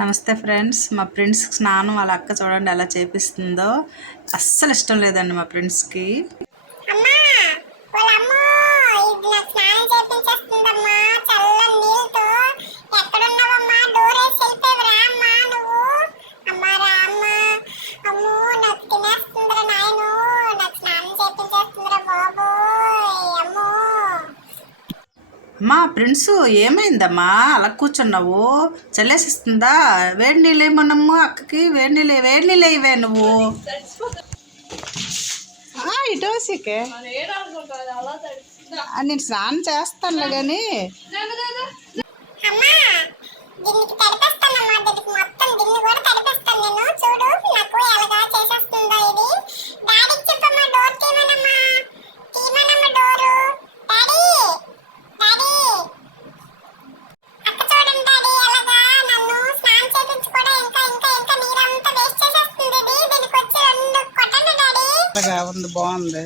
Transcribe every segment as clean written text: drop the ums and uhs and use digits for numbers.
నమస్తే ఫ్రెండ్స్. మా ఫ్రెండ్స్కి స్నానం వాళ్ళ అక్క చూడండి ఎలా చేపిస్తుందో. అస్సలు ఇష్టం లేదండి మా ఫ్రెండ్స్కి. అమ్మా ఫ్రెండ్స్, ఏమైందమ్మా అలా కూర్చున్నావు? చల్లేసిస్తుందా? వేడి నీళ్ళు ఏమన్నమ్మా అక్కకి? వేడి నీళ్ళు ఇవే నువ్వు ఇటోసికే నేను స్నానం చేస్తానులే కానీ ఉంది, బాగుంది.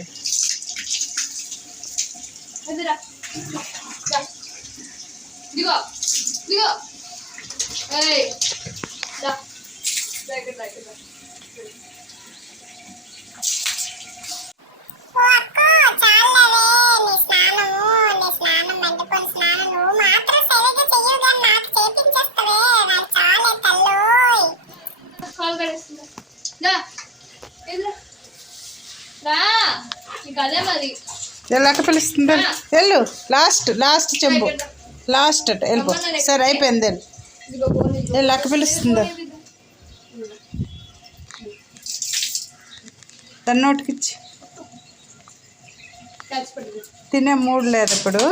ఎలాగ పిలుస్తుంది? వెళ్ళు, లాస్ట్ చెంబు, లాస్ట్ అట వెళ్ళిపో. సరే అయిపోయింది, ఎలాగ పిలుస్తుంది? తన నోటికిచ్చి తినే మూడు లేదు ఇప్పుడు.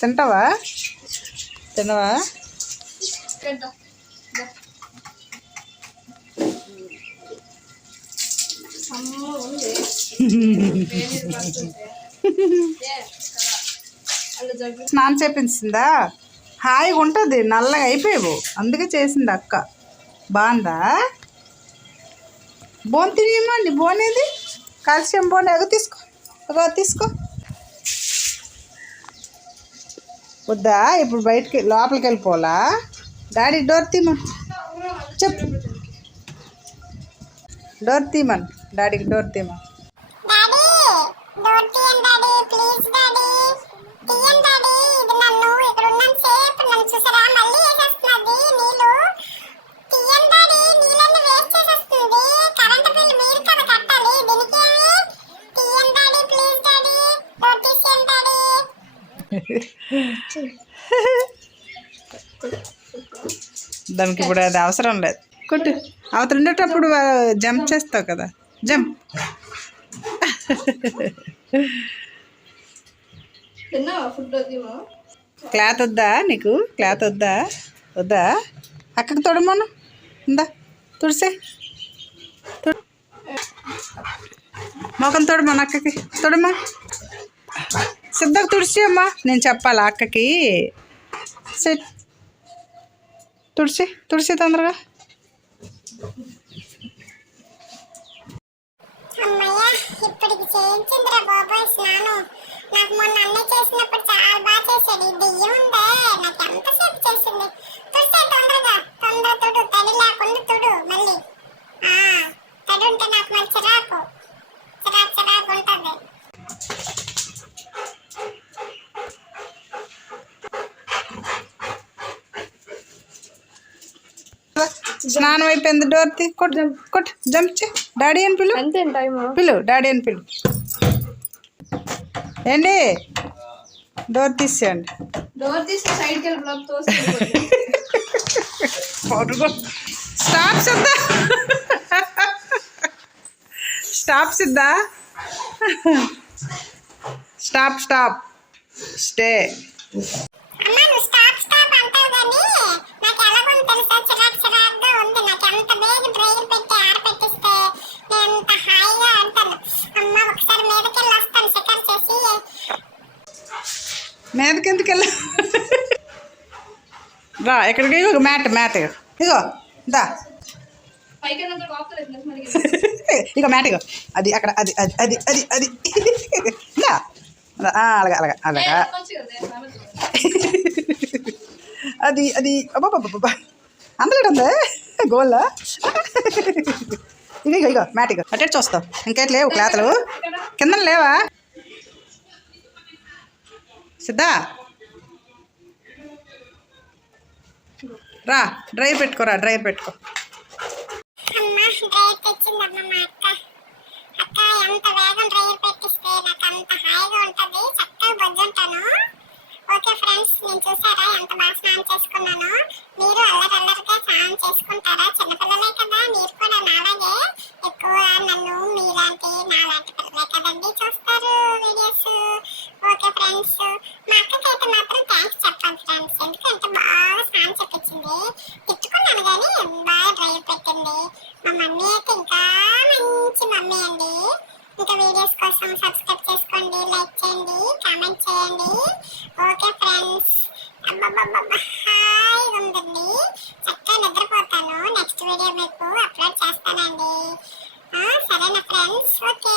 తింటావా? స్నానం చేపించిందా? హాయిగా ఉంటుంది, నల్లగా అయిపోయావు, అందుకే చేసింది అక్క. బాగుందా? బోన్ తినేమండి, బోనేది కాల్షియం బోన్. తీసుకో వద్దా? ఇప్పుడు బయటికి లోపలికి వెళ్ళిపోవాలా? డాడీ డోర్ తీమన్ చెప్పు, డోర్ తీమన్, డాడీకి డోర్ తీమన్. దానికి ఇప్పుడు అది అవసరం లేదు. కొట్టు, అవతల ఉండేటప్పుడు జంప్ చేస్తావు కదా, జంప్. క్లాత్ వద్దా నీకు? క్లాత్ వద్దా? అక్కకి తొడమను, ఉందా? తుడిసే, మొఖం తొడమను, అక్కకి తొడమా. సిద్ధకు తుడిసి అమ్మా, నేను చెప్పాలా అక్కకి? తుడిసి తొందరగా. ఇప్పటికి చేయించిందిరా బాబాయ్ స్నానం. నాకు మొన్న అన్నయ్య చేసినప్పుడు చాలా బాగా చేశాడు. ఈ దెయ్యం ఉందే నాకు ఎంతసేపు చేసింది. తుడిసే తొందరగా, తుడు, తడి లేకుండా తుడు. మళ్ళీ తడి ఉంటే నాకు మంచి చిరాకు ఉంటుంది. స్నానం అయిపోయింది, డోర్ తీ, కొట్టు, జంప్ చే. డాడీ అని పిలు, డాడీ అని పిలు. ఏంటి? డోర్ తీసేయండి. Stop Siddha, stop stay. మీదకి ఎందుకు వెళ్ళా? రా ఎక్కడికి? ఇగో మ్యాట్ ఇగో దా, ఇగో మ్యాట్ ఇగో. అది అక్కడ, అది అలాగా అది అబ్బాబ్బా. అంతలేట్ ఉంది గోల్లా ఇగో ఇగో మ్యాట్ ఇగో అటెట్ చూస్తావు ఇంకేట్ లేవు క్లాతలు కింద లేవా సిద్ధా రా డ్రైవర్ పెట్టుకోరా డ్రైవర్ పెట్టుకో అమ్మ డ్రైవర్ తెచ్చిందమ్మ మా అక్క. అక్క ఎంత వేగం డ్రైవర్ పెట్టిస్తే నాకు అంత హాయిగా ఉంటది, చక్కగా బొజ్జుంటాను. ఓకే ఫ్రెండ్స్, నేను చూసారా ఎంత బాగా స్నానం చేసుకున్నాను. మీరు అల్లరల్లరిగా స్నానం చేసుకుంటారా? చిన్నపిల్లలే కదా, మీరు కూడా నాలాగే ఎక్కువ నన్ను మీలాంటి నాలాంటి పిల్లలే కదండి చూస్తారు వీడియోస్. ఓకే ఫ్రెండ్స్, మా అక్కకైతే మాత్రం థ్యాంక్స్ చెప్పాలి ఫ్రెండ్స్, ఎందుకంటే బాగా స్నానం చెప్పించింది. తిట్టుకున్నాను కానీ బాగా డ్రైవ్ పెట్టింది. మా మమ్మీ అయితే ఇంకా మంచి మమ్మీ అండి. ఇంకా వీడియోస్ కోసం సబ్స్క్రైబ్ చేసుకోండి, లైక్ చేయండి, కామెంట్ చేయండి. ఓకే ఫ్రెండ్స్, హాయ్ ఉందండి, చక్కగా నిద్రపోతాను. నెక్స్ట్ వీడియో మీకు అప్లోడ్ చేస్తానండి. సరేనా ఫ్రెండ్స్? ఓకే.